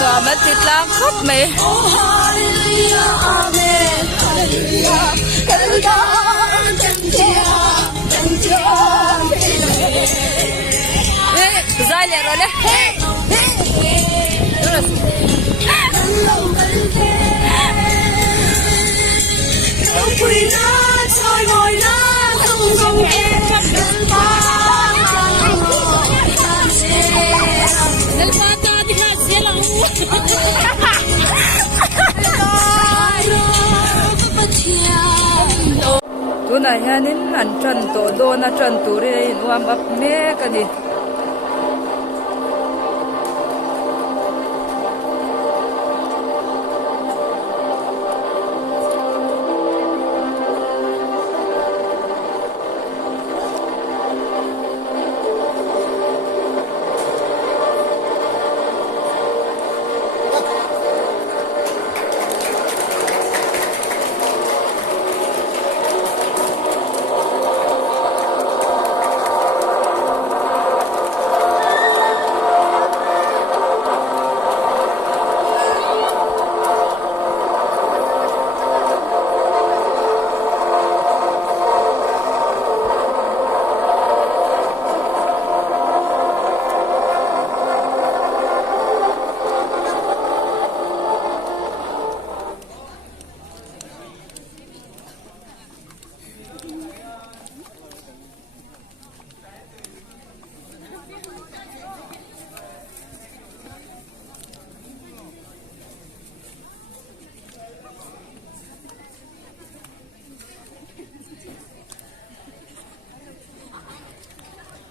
Gamat lang khóc mẹ. Zalya role. Tu này hanin an trần tổ đô na trần tu re nuam ap me ka di.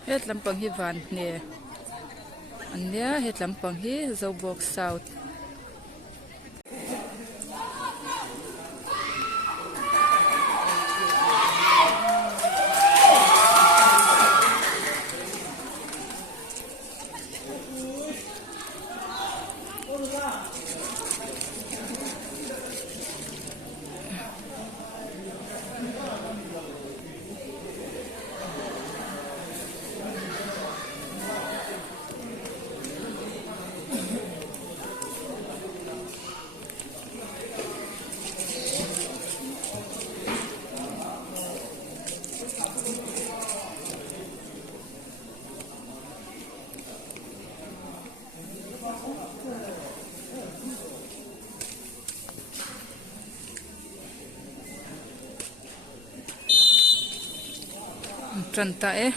Het lampang hi van nè anh nhớ het lampang hi Zobox South. Trần tại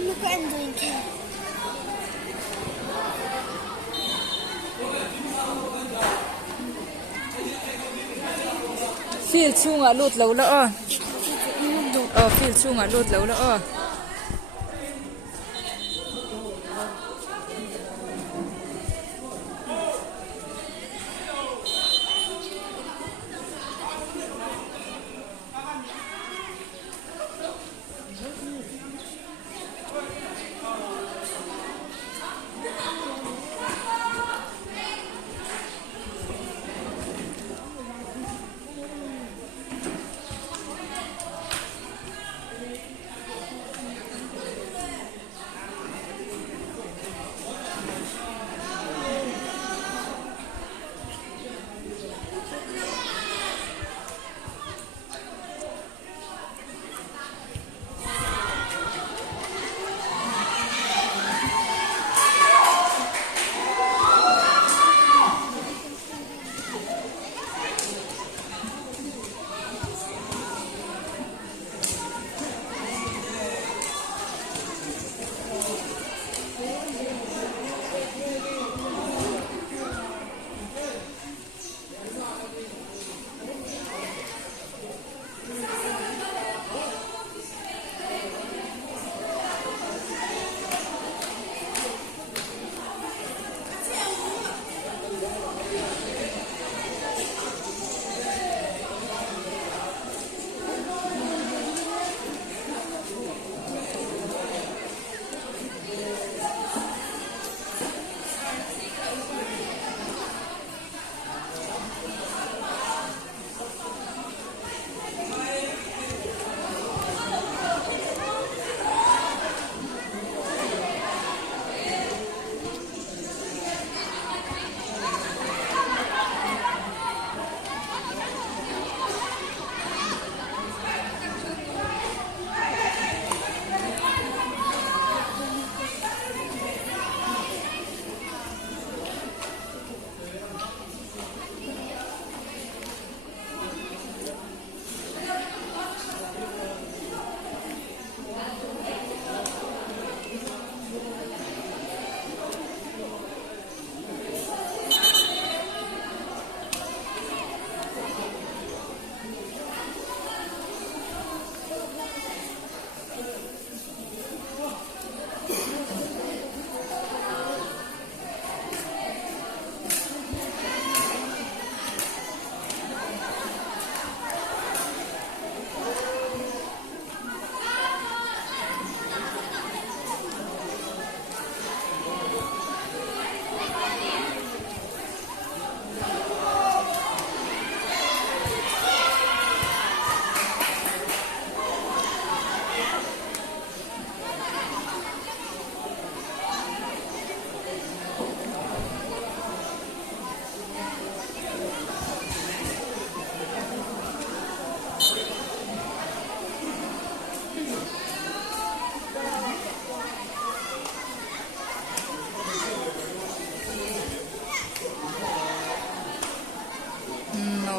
Look what I'm doing here. Feel chunga lut lo la feel chunga lut lo la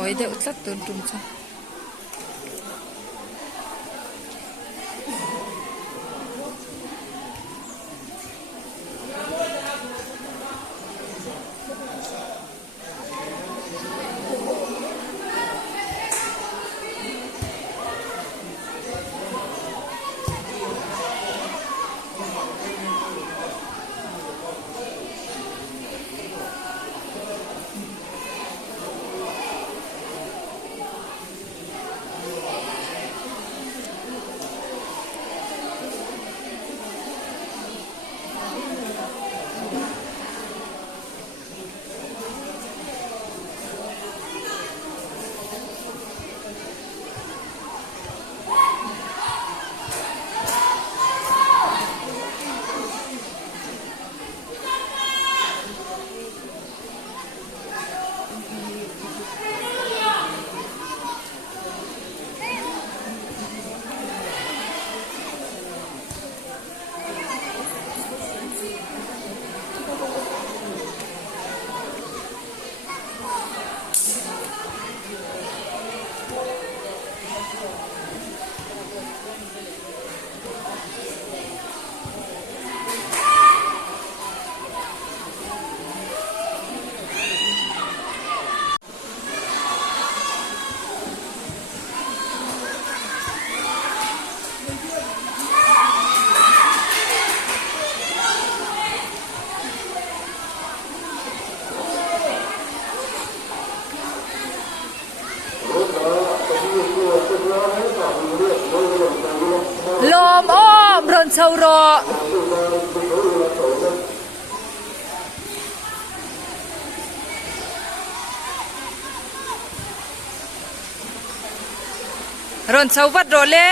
Oi deuh tlat tun tum cha chau ro ron chau vat ro le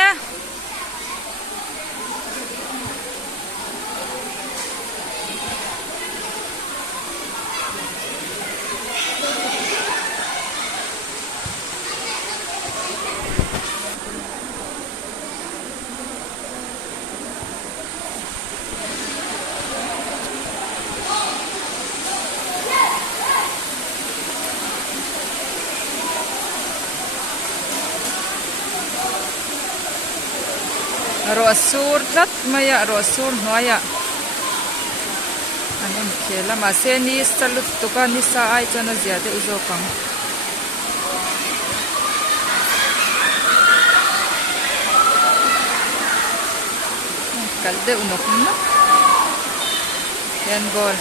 ro sur tat maya ro sur noya anem khela ma se ni salut tuka ni sa ai chana zyade uzo kang kalde unok na yan gol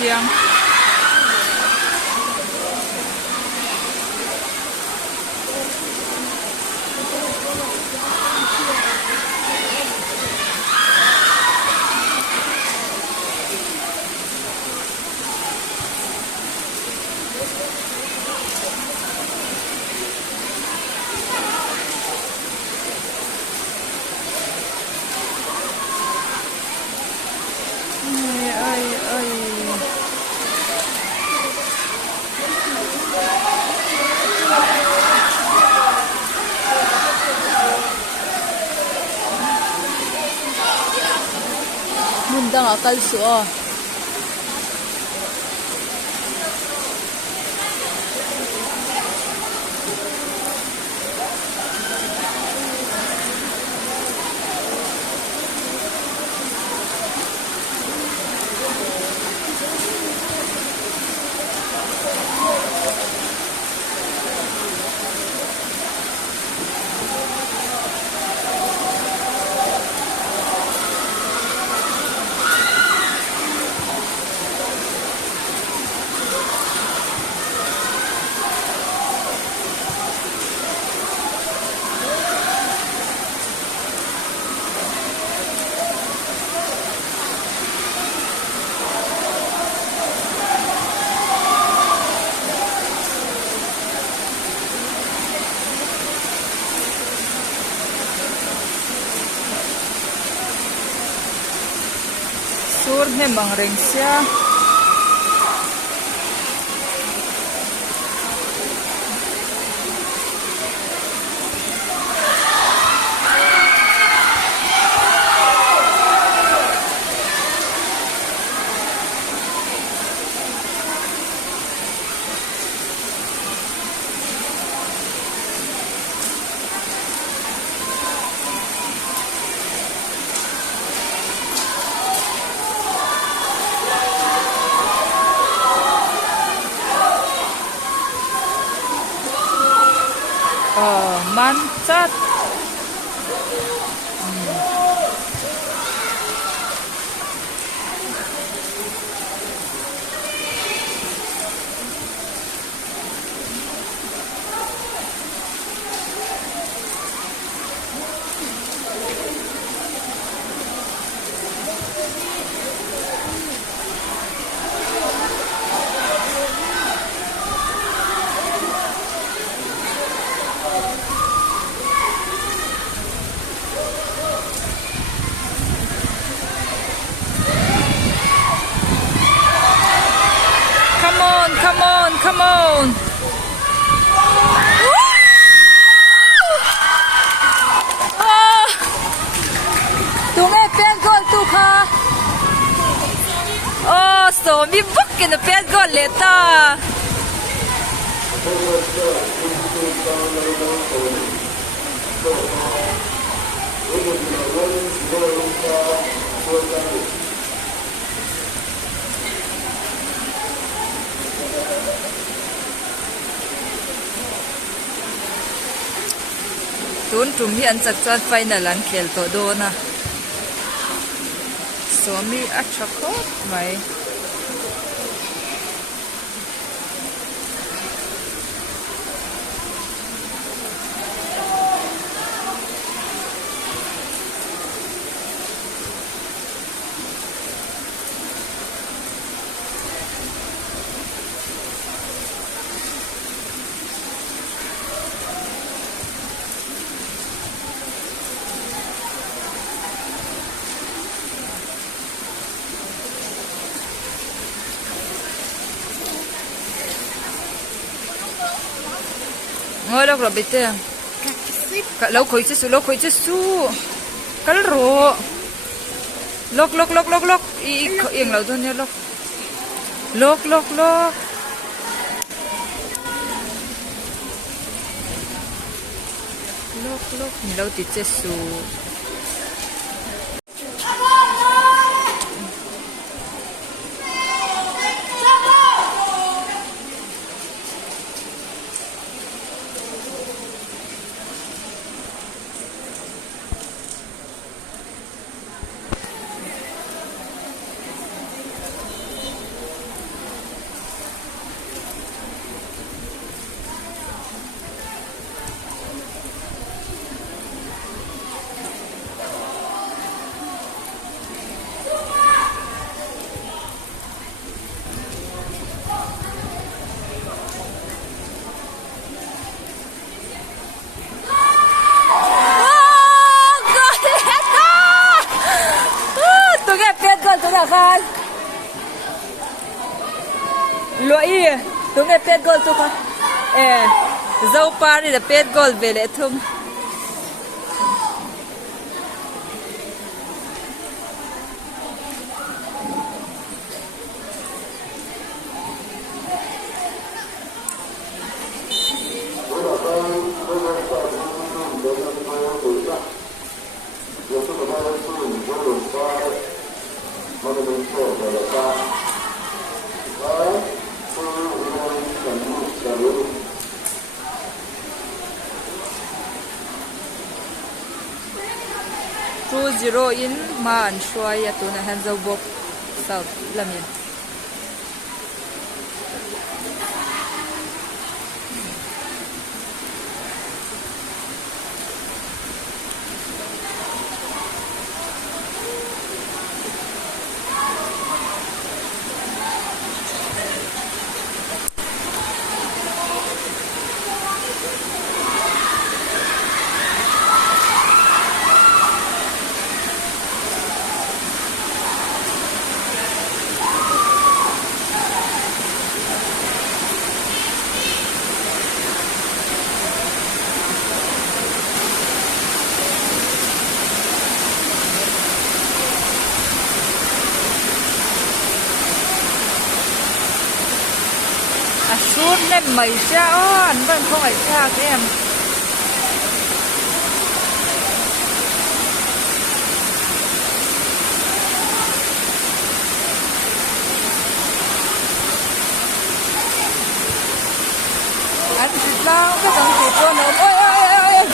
chiang mundang akal suo sur ne mangreng sia mancat come on tung e pen gol tu kha so mi buk in the pet gol leta tun tum hi an chak chuan final an khel to do na so mi a thakho mai ngồi lóc rồi bete cả lâu khối chứ su cả rồi lóc yên lâu thôi nhá lóc mình lâu tít chứ su kan loi tu nge pet gol tu kan zau pari da pet gol vele thum zero in man shwai atuna hanzo bok south lamin chút nên mấy cha anh vẫn không phải cha các em anh thịt lao cái thằng thịt con nó ôi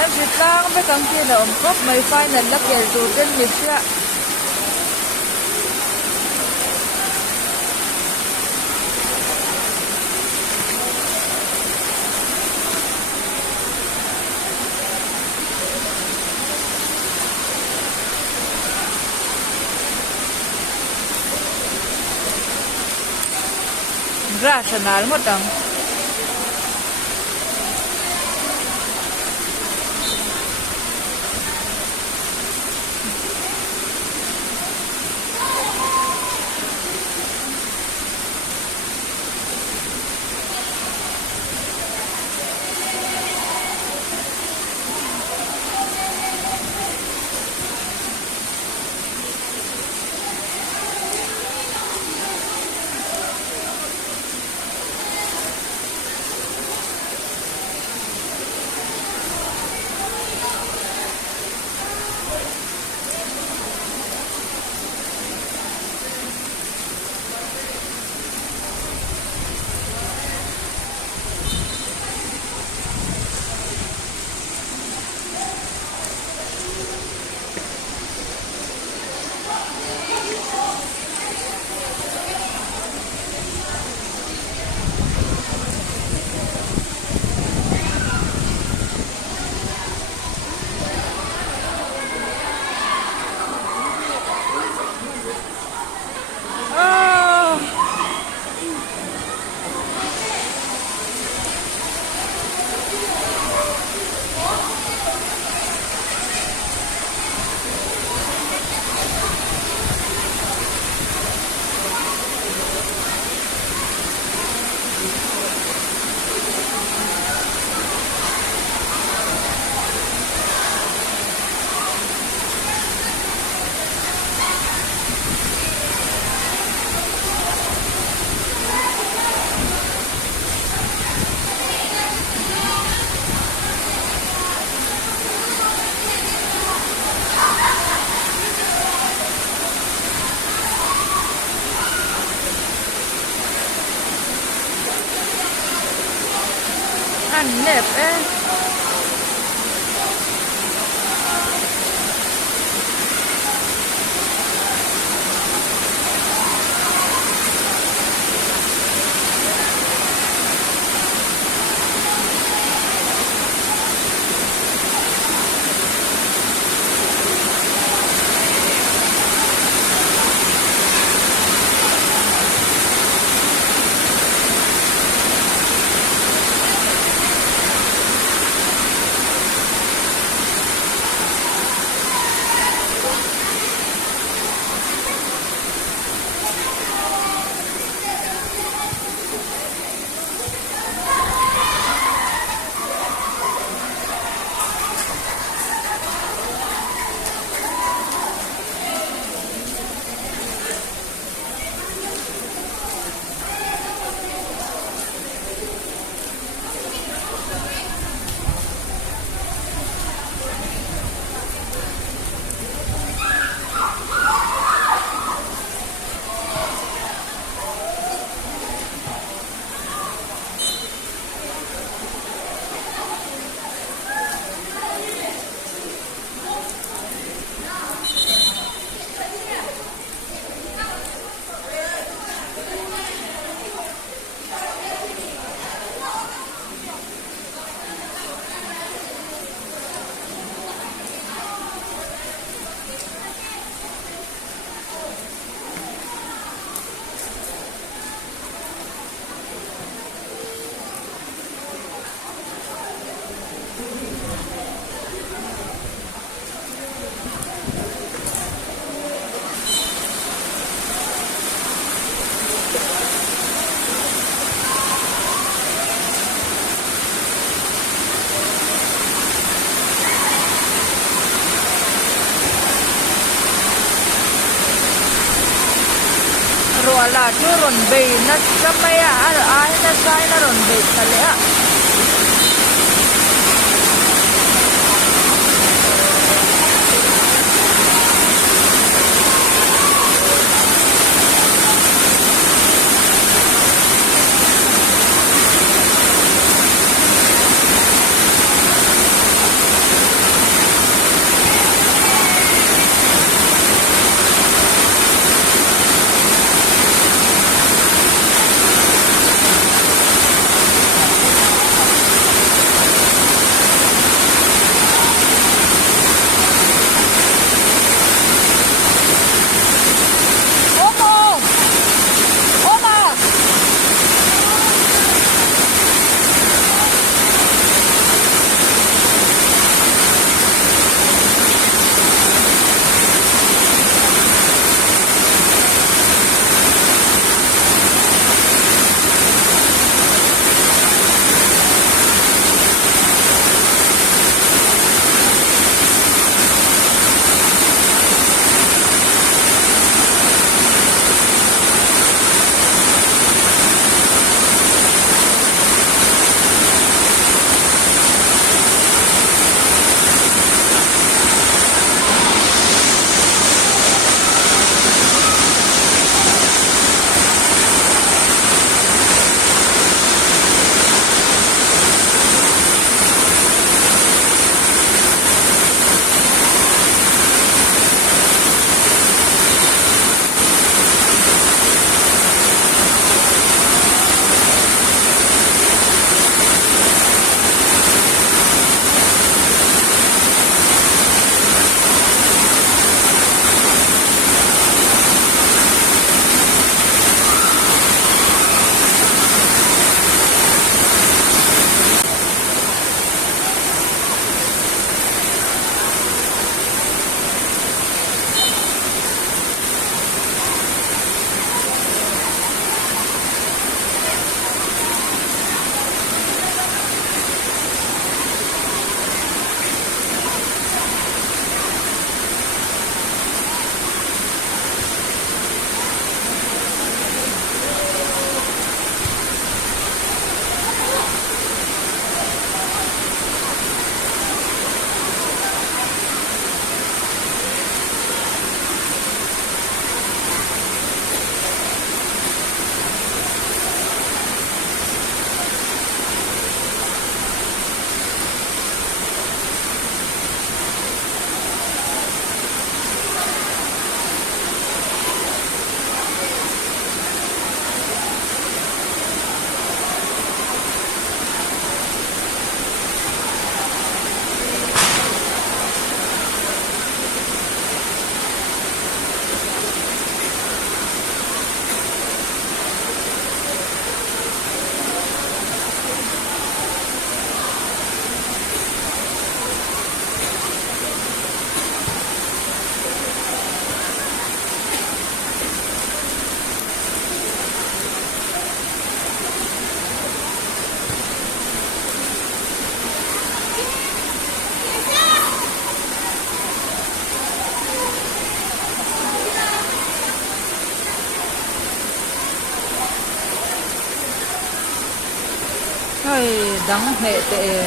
anh thịt lao cái thằng kia nó cốp mấy phai này lắc kẹt rồi trên nhiệt chưa rational một đằng กันเน็บเอ๊ะรัวช่วยรอนเบย์นะจะไม่อะไรนะใช่นะรอนเบย์ทะเลอะ ôi đắng hệ tệ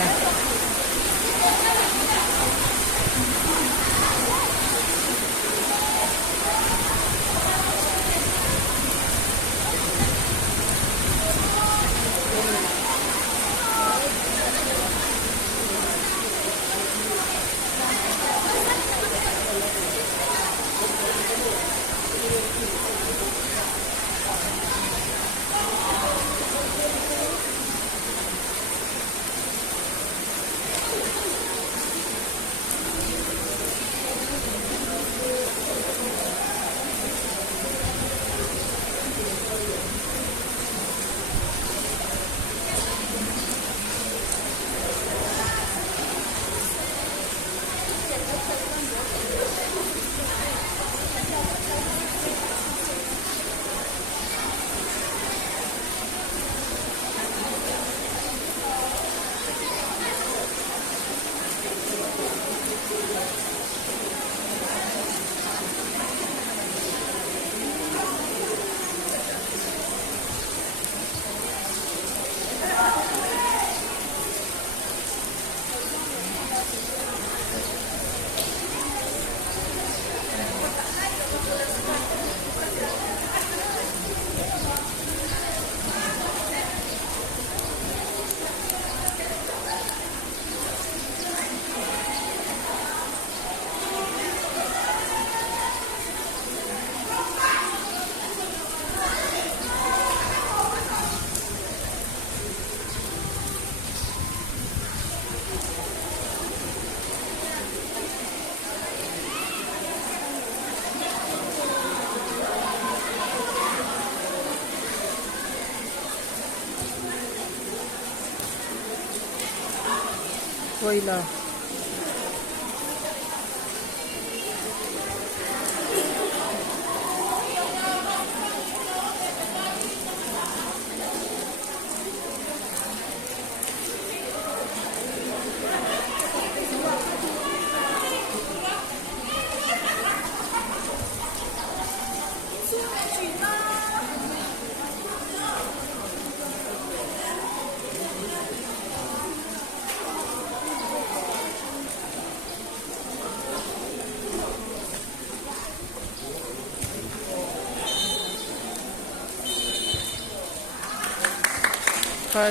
quay là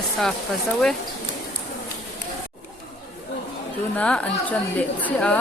sa fa zawe tuna an chan le chi a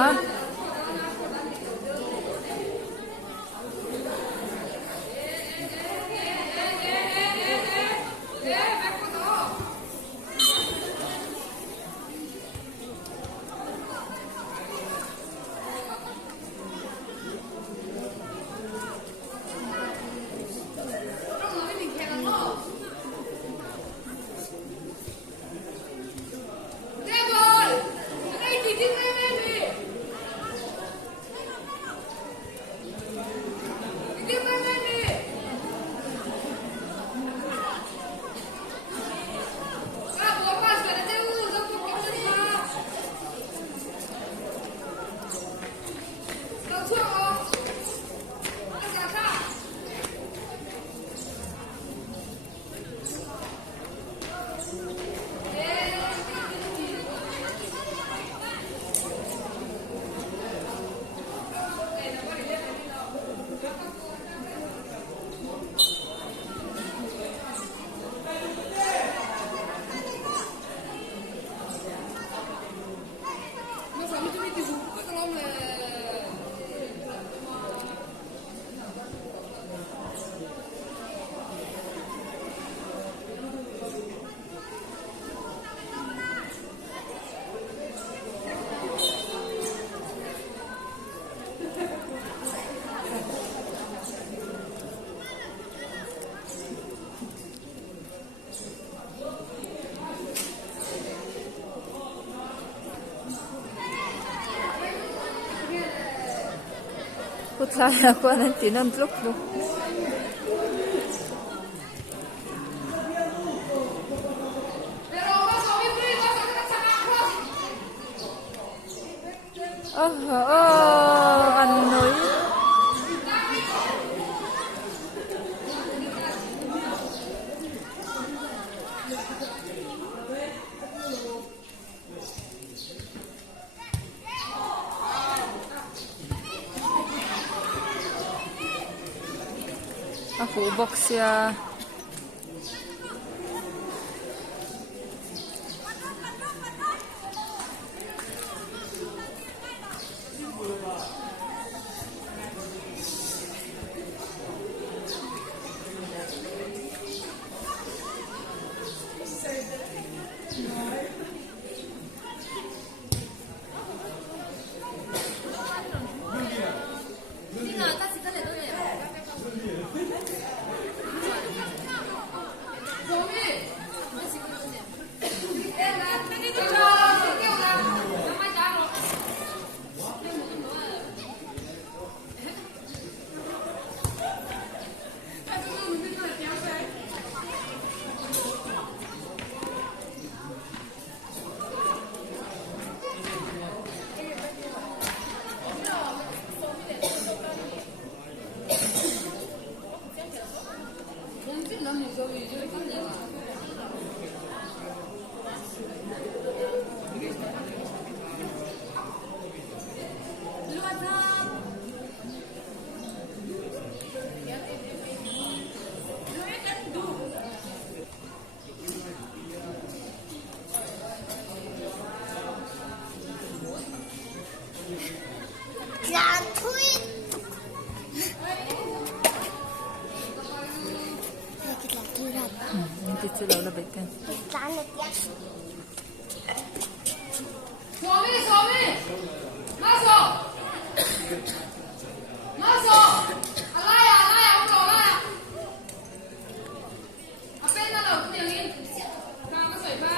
Putlaya ko ng tinuntlok mo. Ano yun? A hu boxia. Kita lalu lebihkan. Suami, masuk, masuk. Alaya, udah alaya. Apa yang lalu tinggalin? Kau ke水吧。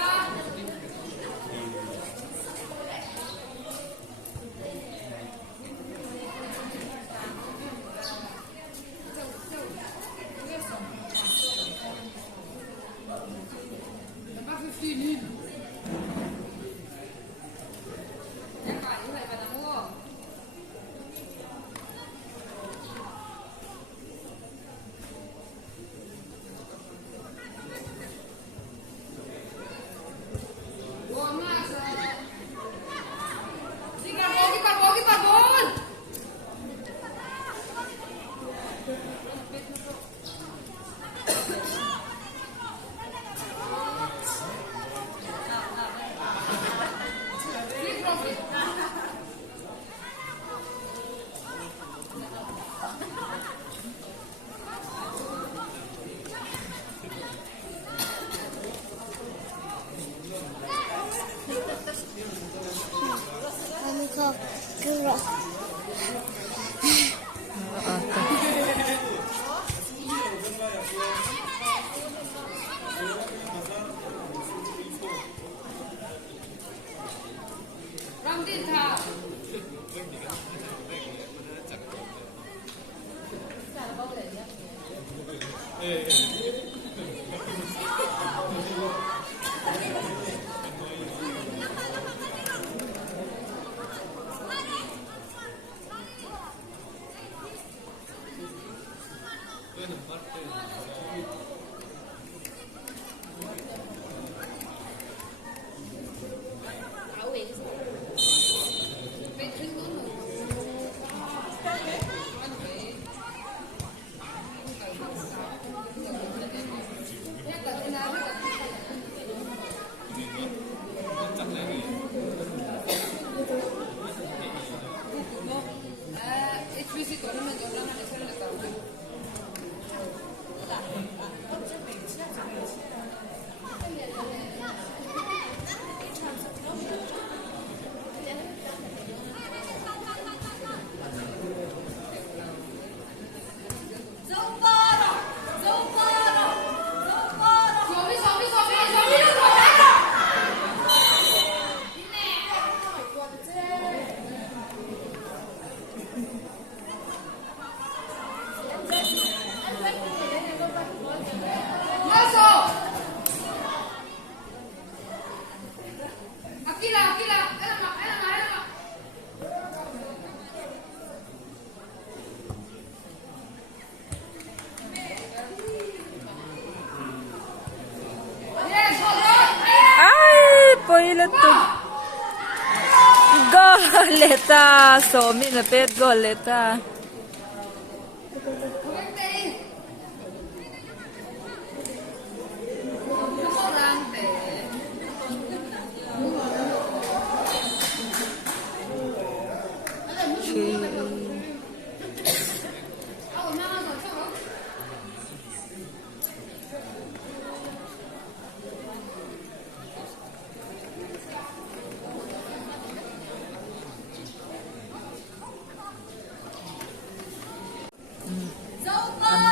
Goleta, so mi na pet goleta.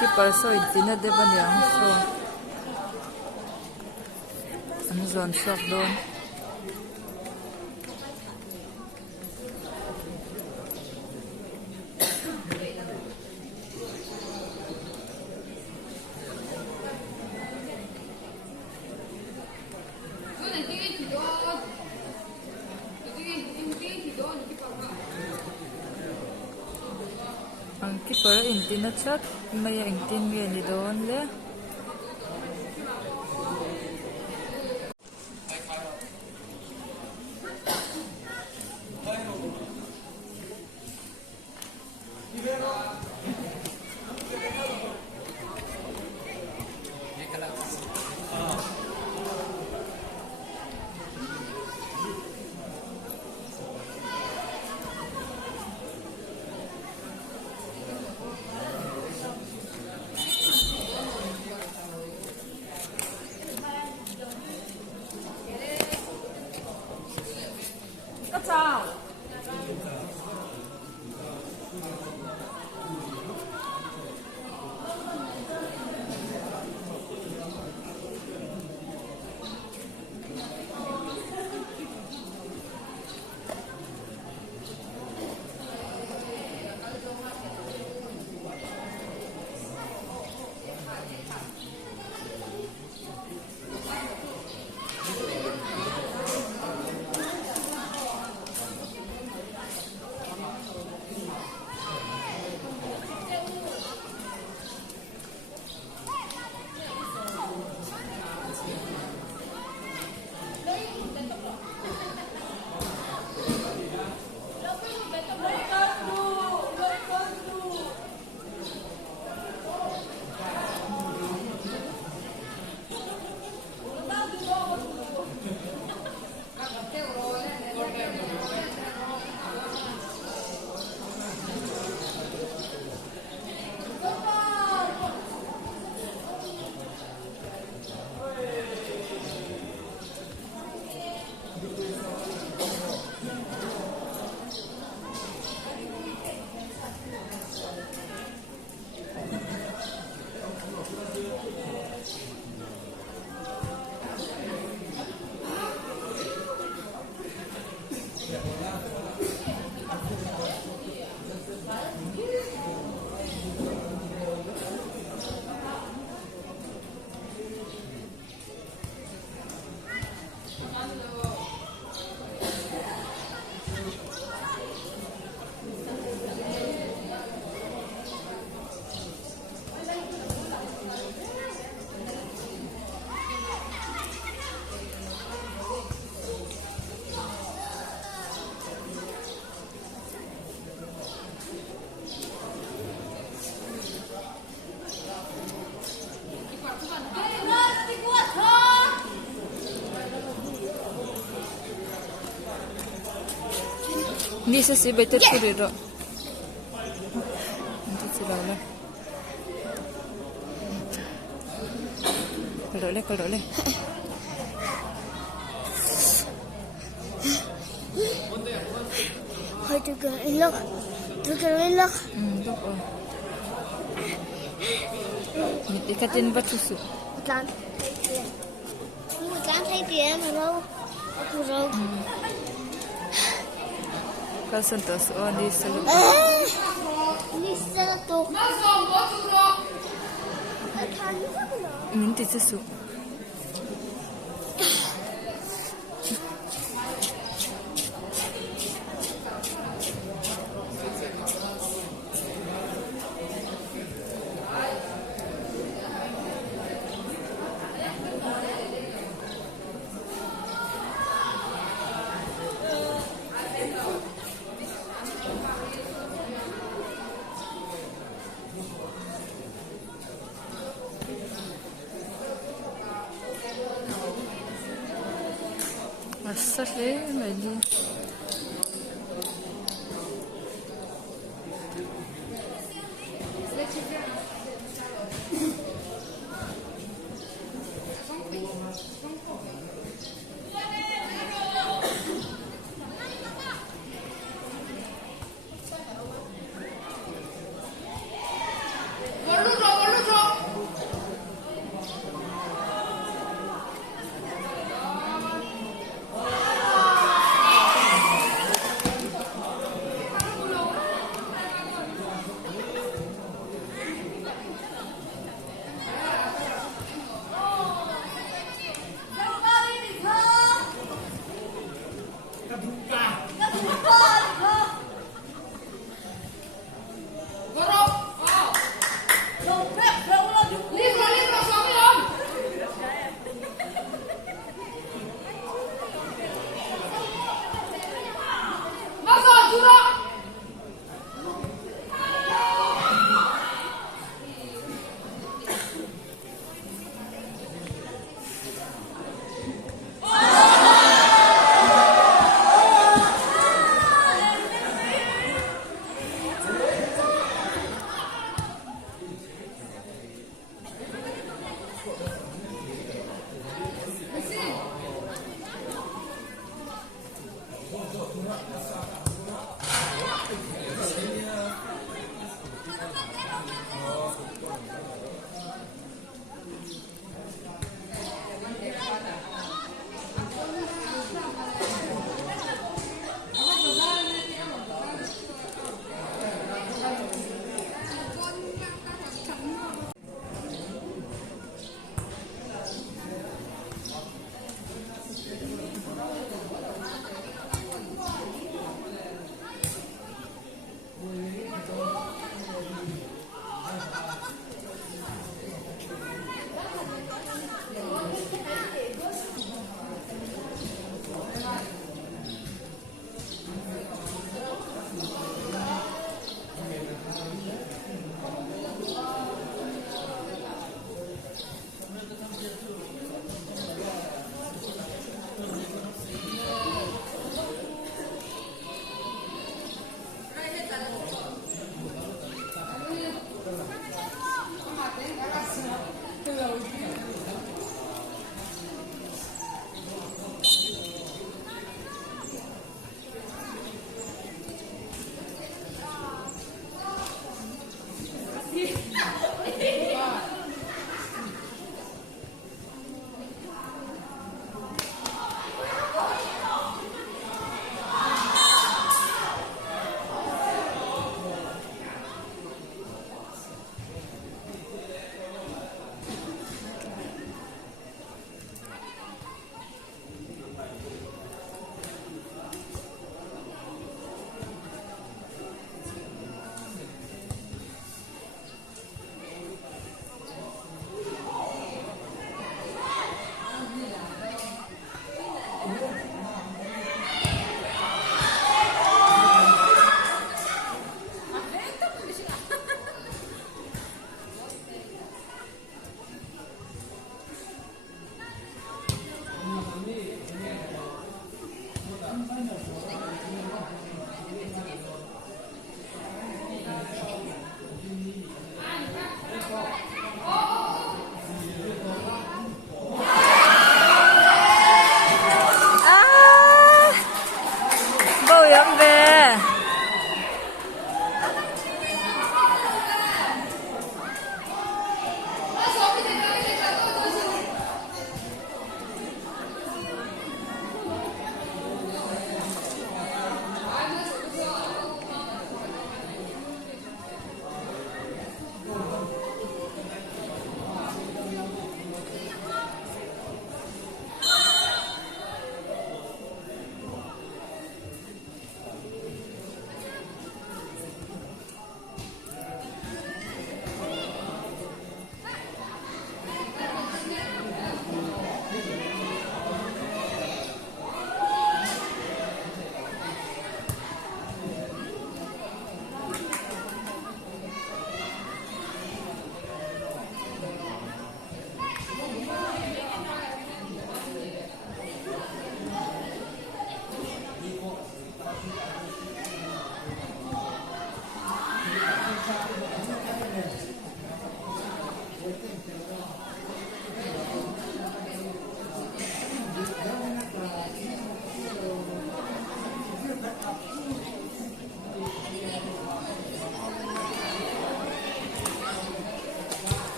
keeper so intina de banyang so an zon shop don ang keeper intina chat maya intin nge ni don le ni sa si betet kuriro nanti silala kalole Hai tu kan elok. dok ni ikatin ba susu Kan. Mu kan thấy tiền mà đâu. Aku đâu. ka santos o ni salu Ni satu. minti susu Masa sih lagi. Bolu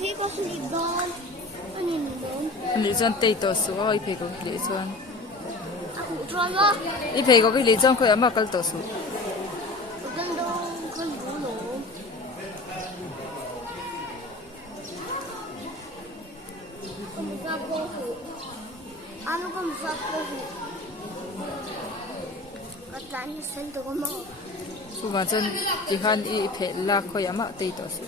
ที่ก็ผลิตบอลอันนี้หนู อันนี้จวนเตยตัวสูอีเพก็เลยจวน อ่ะหูชวนว่า อีเพก็เลยจวนเขาเอามากัลตัวสู กันดงคนหูหนูก็มีซาโกหูอันนั้นก็มีซาโกหูก็จานที่เส้นตัวก็มา สูมาจนที่ขันอีเพลากเขาเอามาเตยตัวสู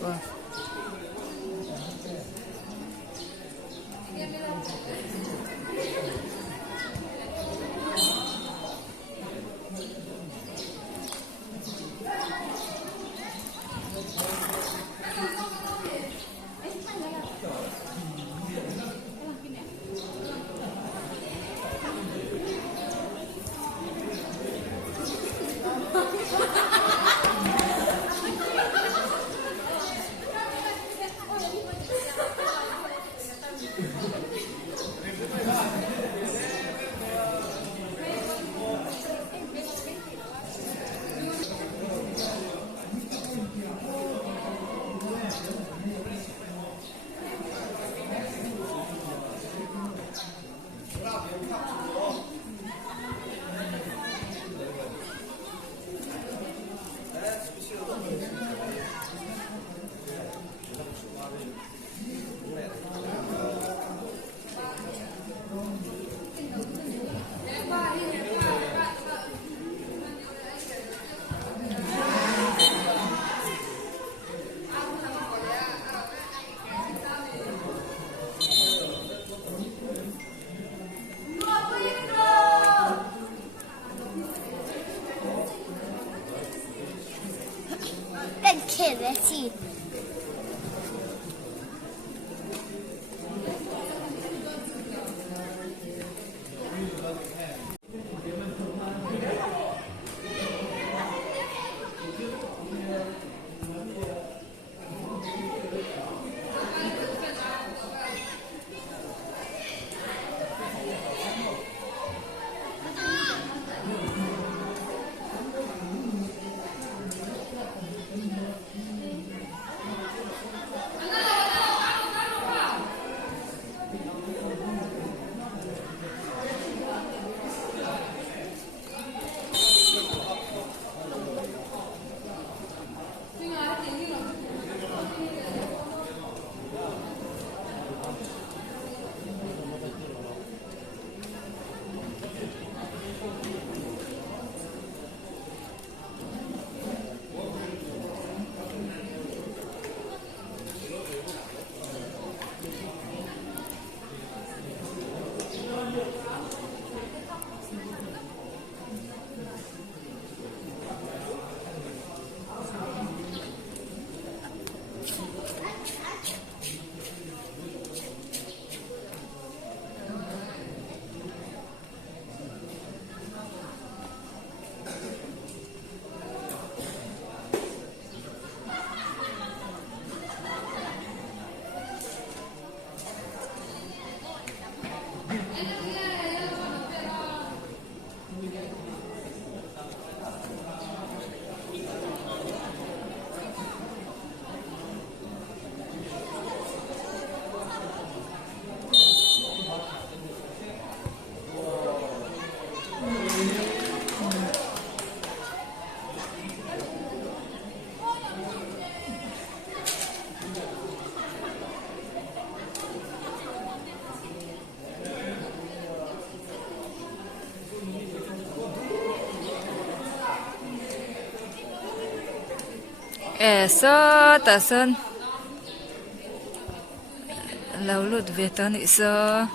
เป็นเขตและสิ sơ ta sơn lâu lụt về tao nị sơ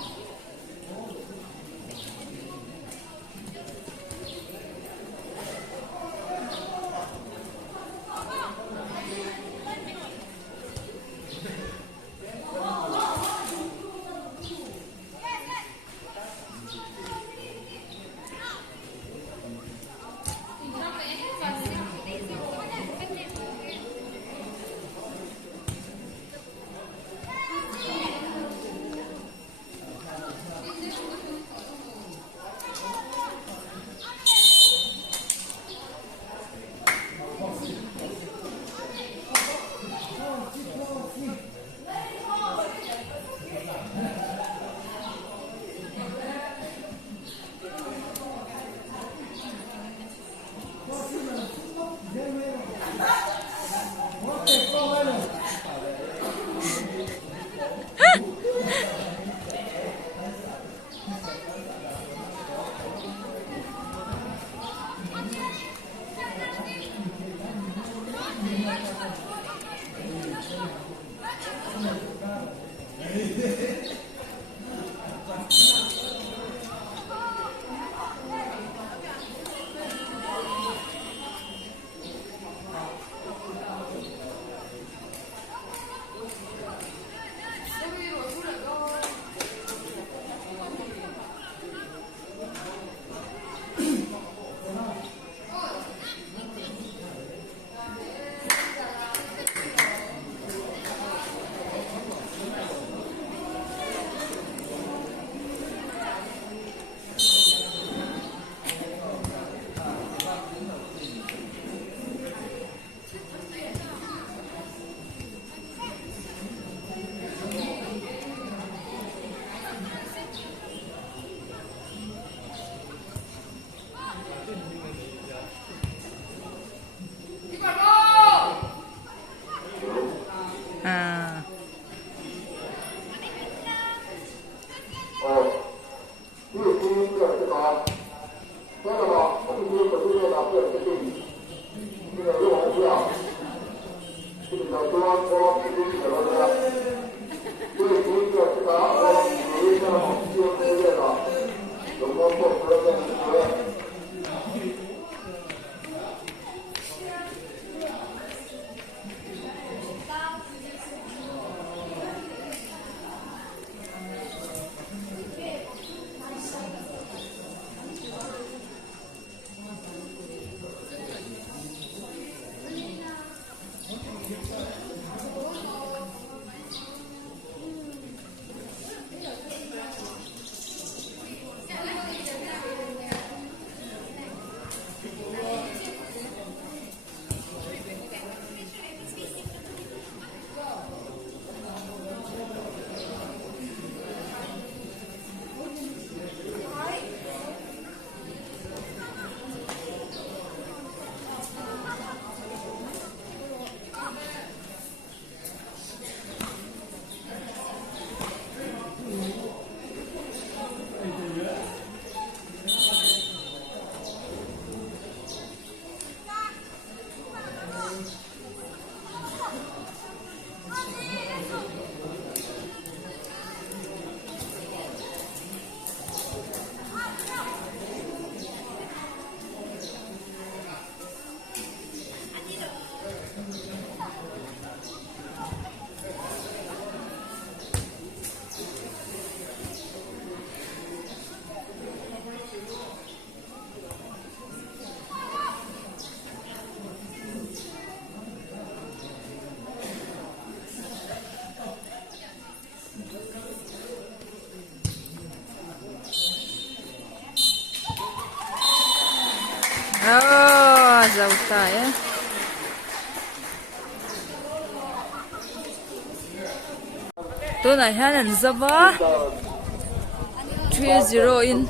giàu tài ấy. Tôi này hay là Zava 30 in.